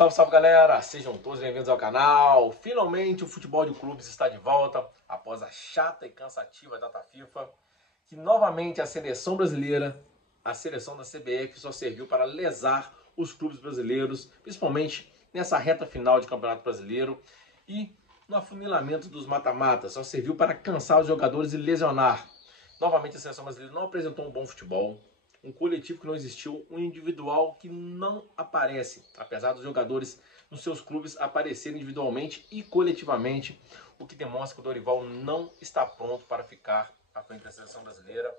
Salve, salve galera! Sejam todos bem-vindos ao canal. Finalmente o futebol de clubes está de volta após a chata e cansativa data FIFA, que novamente a seleção brasileira, a seleção da CBF só serviu para lesar os clubes brasileiros, principalmente nessa reta final de Campeonato Brasileiro e no afunilamento dos mata-matas, só serviu para cansar os jogadores e lesionar. Novamente a seleção brasileira não apresentou um bom futebol. Um coletivo que não existiu, um individual que não aparece, apesar dos jogadores nos seus clubes aparecerem individualmente e coletivamente, o que demonstra que o Dorival não está pronto para ficar à frente da seleção brasileira.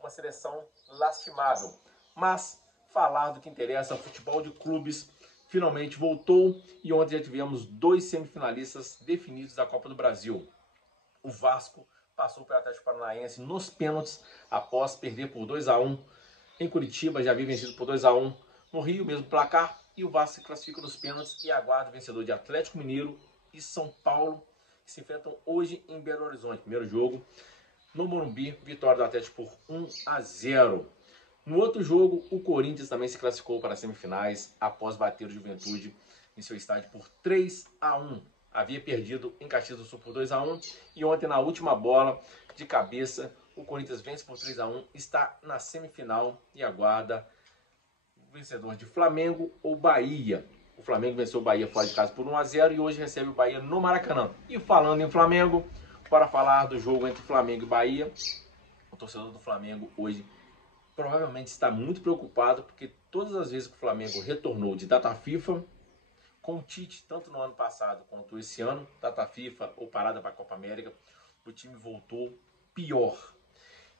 Uma seleção lastimável. Mas falar do que interessa, o futebol de clubes finalmente voltou e ontem já tivemos dois semifinalistas definidos da Copa do Brasil. O Vasco passou pelo Atlético Paranaense nos pênaltis após perder por 2-1. Em Curitiba já havia vencido por 2-1. No Rio, mesmo placar. E o Vasco se classifica nos pênaltis e aguarda o vencedor de Atlético Mineiro e São Paulo, que se enfrentam hoje em Belo Horizonte. Primeiro jogo no Morumbi, vitória do Atlético por 1-0. No outro jogo, o Corinthians também se classificou para as semifinais após bater o Juventude em seu estádio por 3-1. Havia perdido em Caxias do Sul por 2-1 e ontem na última bola de cabeça o Corinthians vence por 3-1, está na semifinal e aguarda o vencedor de Flamengo ou Bahia. O Flamengo venceu o Bahia fora de casa por 1-0 e hoje recebe o Bahia no Maracanã. E falando em Flamengo, para falar do jogo entre Flamengo e Bahia, o torcedor do Flamengo hoje provavelmente está muito preocupado porque todas as vezes que o Flamengo retornou de data FIFA, com o Tite, tanto no ano passado quanto esse ano, data FIFA ou parada para a Copa América, o time voltou pior.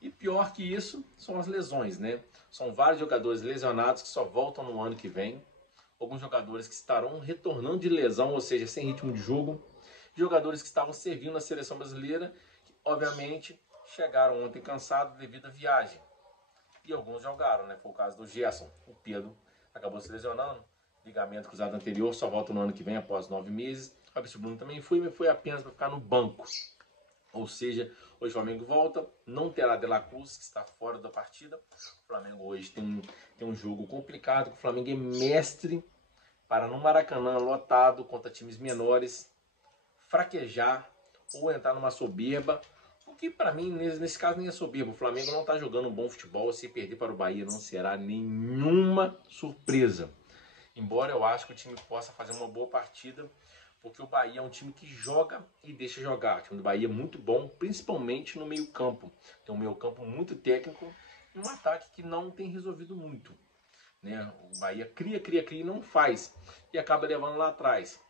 E pior que isso são as lesões, né? São vários jogadores lesionados que só voltam no ano que vem. Alguns jogadores que estarão retornando de lesão, ou seja, sem ritmo de jogo. Jogadores que estavam servindo na seleção brasileira, que obviamente chegaram ontem cansados devido à viagem. E alguns jogaram, né? Foi o caso do Gerson. O Pedro acabou se lesionando. Ligamento cruzado anterior, só volta no ano que vem após 9 meses. O Fabrício Bruno também foi, mas foi apenas para ficar no banco. Ou seja, hoje o Flamengo volta, não terá De La Cruz, que está fora da partida. O Flamengo hoje tem um jogo complicado, o Flamengo é mestre para no Maracanã lotado contra times menores, fraquejar ou entrar numa soberba. O que para mim, nesse caso, nem é soberba. O Flamengo não está jogando um bom futebol, se perder para o Bahia não será nenhuma surpresa. Embora eu acho que o time possa fazer uma boa partida, porque o Bahia é um time que joga e deixa jogar. O time do Bahia é muito bom, principalmente no meio campo. Tem um meio campo muito técnico e um ataque que não tem resolvido muito, né? O Bahia cria e não faz. E acaba levando lá atrás.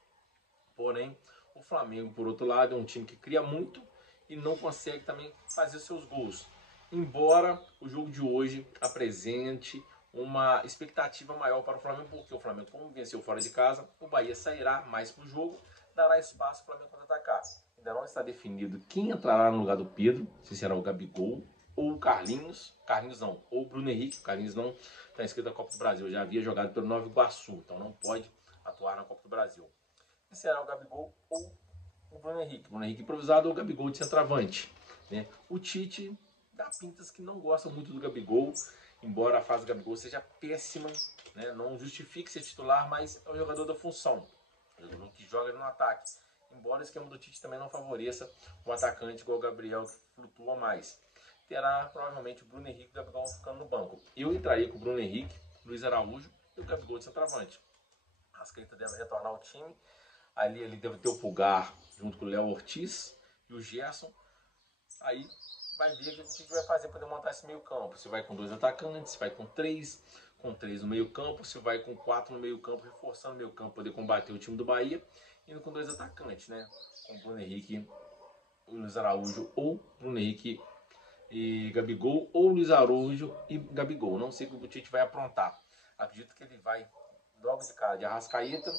Porém, o Flamengo, por outro lado, é um time que cria muito e não consegue também fazer seus gols. Embora o jogo de hoje apresente uma expectativa maior para o Flamengo, porque o Flamengo, como venceu fora de casa, o Bahia sairá mais para o jogo, dará espaço para o Flamengo contra-atacar. Ainda não está definido quem entrará no lugar do Pedro, se será o Gabigol ou o Carlinhos. Carlinhos não, ou o Bruno Henrique. O Carlinhos não está inscrito na Copa do Brasil, já havia jogado pelo Nova Iguaçu, então não pode atuar na Copa do Brasil. E será o Gabigol ou o Bruno Henrique. Bruno Henrique improvisado ou o Gabigol de centroavante, né? O Tite dá pintas que não gosta muito do Gabigol, embora a fase do Gabigol seja péssima, né? Não justifique ser titular, mas é o jogador da função, é o jogador que joga no ataque. Embora o esquema do Tite também não favoreça um atacante igual o Gabriel, que flutua mais. Terá provavelmente o Bruno Henrique e o Gabigol ficando no banco. Eu entraria com o Bruno Henrique, Luiz Araújo e o Gabigol de centroavante. Rascaeta deve retornar ao time. Ali deve ter o Pulgar junto com o Léo Ortiz e o Gerson. Aí vai ver o que a gente vai fazer para poder montar esse meio campo. Se vai com 2 atacantes, se vai com 3 no meio campo, se vai com 4 no meio campo, reforçando o meio campo, poder combater o time do Bahia, indo com 2 atacantes, né? Com o Bruno Henrique, o Luiz Araújo, ou Bruno Henrique e Gabigol, ou Luiz Araújo e Gabigol. Não sei o que o Tite vai aprontar. Acredito que ele vai logo de cara de Arrascaeta,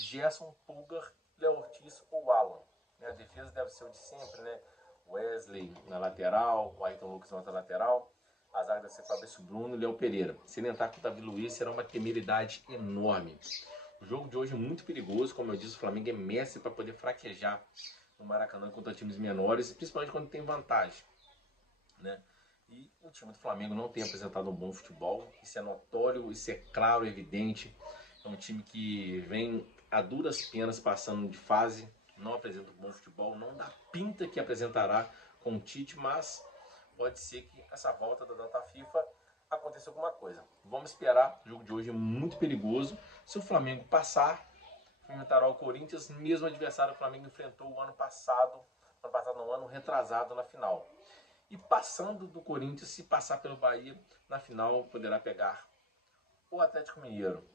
Gerson, Pulgar, Léo Ortiz ou Alan. A defesa deve ser o de sempre, né? Wesley na lateral, o Ayrton Lucas na outra lateral, a zaga deve ser Fabrício Bruno e Léo Pereira. Se ele entrar com o Davi Luiz, será uma temeridade enorme. O jogo de hoje é muito perigoso, como eu disse, o Flamengo é mestre para poder fraquejar no Maracanã contra times menores, principalmente quando tem vantagem, né? E o time do Flamengo não tem apresentado um bom futebol, isso é notório, isso é claro, evidente. É um time que vem a duras penas passando de fase, não apresenta um bom futebol, não dá pinta que apresentará com o Tite, mas pode ser que essa volta da data FIFA aconteça alguma coisa. Vamos esperar, o jogo de hoje é muito perigoso. Se o Flamengo passar, enfrentará o Corinthians, mesmo adversário que o Flamengo enfrentou o ano passado no ano retrasado na final. E passando do Corinthians, se passar pelo Bahia, na final poderá pegar o Atlético Mineiro,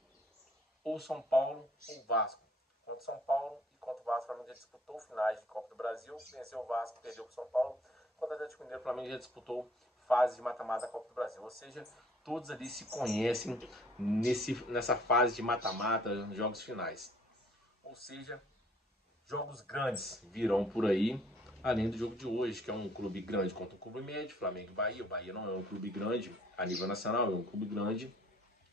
ou São Paulo, ou Vasco. Contra São Paulo e contra o Vasco, o Flamengo já disputou finais de Copa do Brasil, venceu o Vasco, perdeu para o São Paulo. Contra o Atlético Mineiro, o Flamengo já disputou fase de mata-mata da Copa do Brasil. Ou seja, todos ali se conhecem nessa fase de mata-mata, jogos finais. Ou seja, jogos grandes virão por aí, além do jogo de hoje, que é um clube grande contra um clube médio, Flamengo e Bahia. O Bahia não é um clube grande a nível nacional, é um clube grande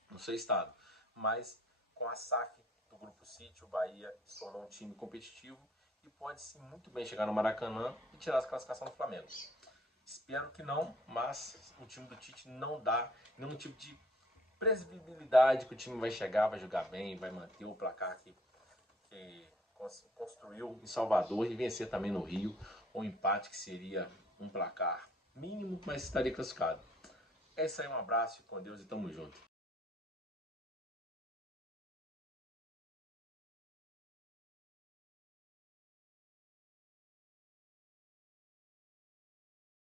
no seu estado. Mas com a SAF do Grupo City, o Bahia se tornou um time competitivo e pode sim muito bem chegar no Maracanã e tirar a classificação do Flamengo. Espero que não, mas o time do Tite não dá nenhum tipo de previsibilidade que o time vai chegar, vai jogar bem, vai manter o placar que construiu em Salvador e vencer também no Rio. Um empate que seria um placar mínimo, mas estaria classificado. É isso aí, um abraço, com Deus e tamo junto.